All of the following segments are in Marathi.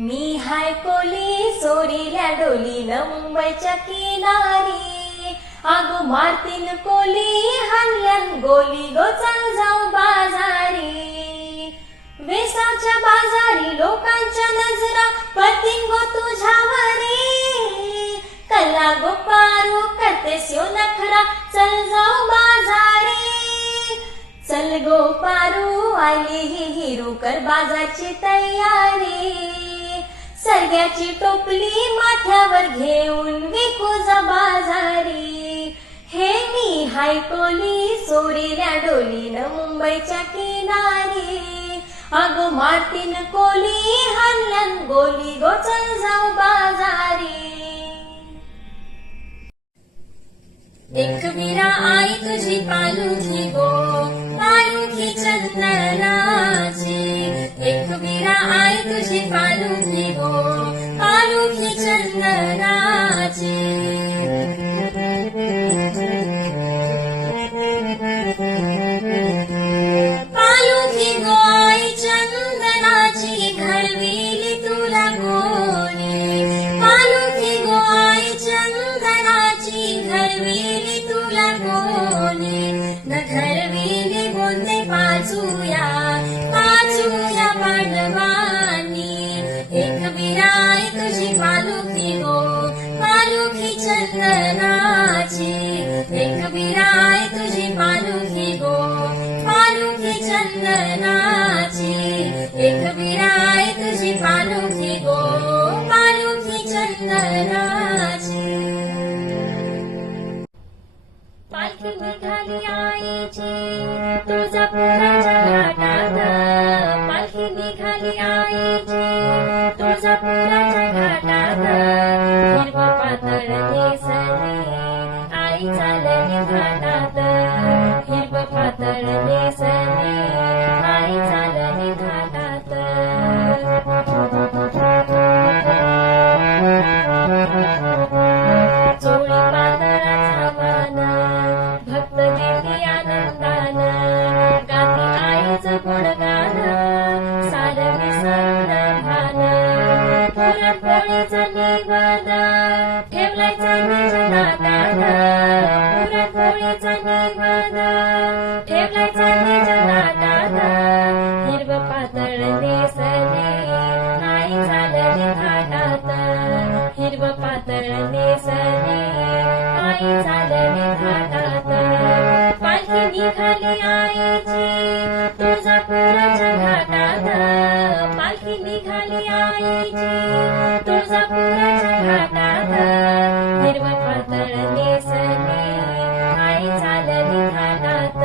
मी हाय कोली सोरील्या डोलीनं मुंबईच्या किनारी, आगो मारतीन कोली हाणल्यान गोली गो चल जाऊ बाजारी। वेसाच्या बाजारी लोकांच्या नजरा पडतीन गो तुझ्यावरी, कल्ला गो पारू करतेस यो नखरा चल जाऊ बाजारी। चल गो पारू आली ही हिरू कर बाजारची तयारी, सरग्याची टोपली माथ्यावर घेऊन विकू जा बाजारी। हे मी हाय कोली सोरील्या डोलीनं मुंबईच्या किनारी, अगो मारतीन कोली हाणल्यान गोली गो चल जाऊ बाजारी। एक विरा आई तुझी पालुखी गो पालुखी चंदनाची, एक विरा आई तुझी पालुखी गो पालुखी चंदनाची। पालुखी गो आई चंदनाची घडविली तुला कोणी, पालुखी गो आई चंदनाची घडविली तुला कोणी, न घडविली गोंदे पाचूया पाचूया पांडवांनी। एक विराई तुझी पालुखी गो पालुखी चंदनाची, एक विराई तुझी पालुखी गो पालुखी चंदनाची, एक विराई तुझी पालुखी गो पालुखी चंदनाची। पालखी निघाली आईची तुळजापुराच्या घाटात, पालखी निघाली आईची तुळजापुराच्या घाटात, हिरवं पातळ नेसली आई चालली घाटात, हिरवं पातळ नेसली आई चालली घाटात। चोळी पांढराचा मान भक्त दिली आनंदान, गाती आईचं गुणगान सार विसरून भान। पुरणपोळीचं निवेद ठेवलाय चांदीच्या ताटात, पुरणपोळीचं निवेद ठेवलाय चांदीच्या ताटात, हिरवं पातळ नेसली आई चालली घाटात, हिरवं पातळ नेसली आई चालली घाटात। पालखी निघाली आईची तुळजापुराच्या घाटात, पालखी निघाली आईची तुळजापुराच्या घाटात, हिरवं पातळ नेसली आई चालली घाटात,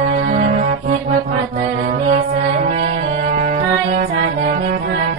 हिरवं पातळ नेसली आई चालली घाटात।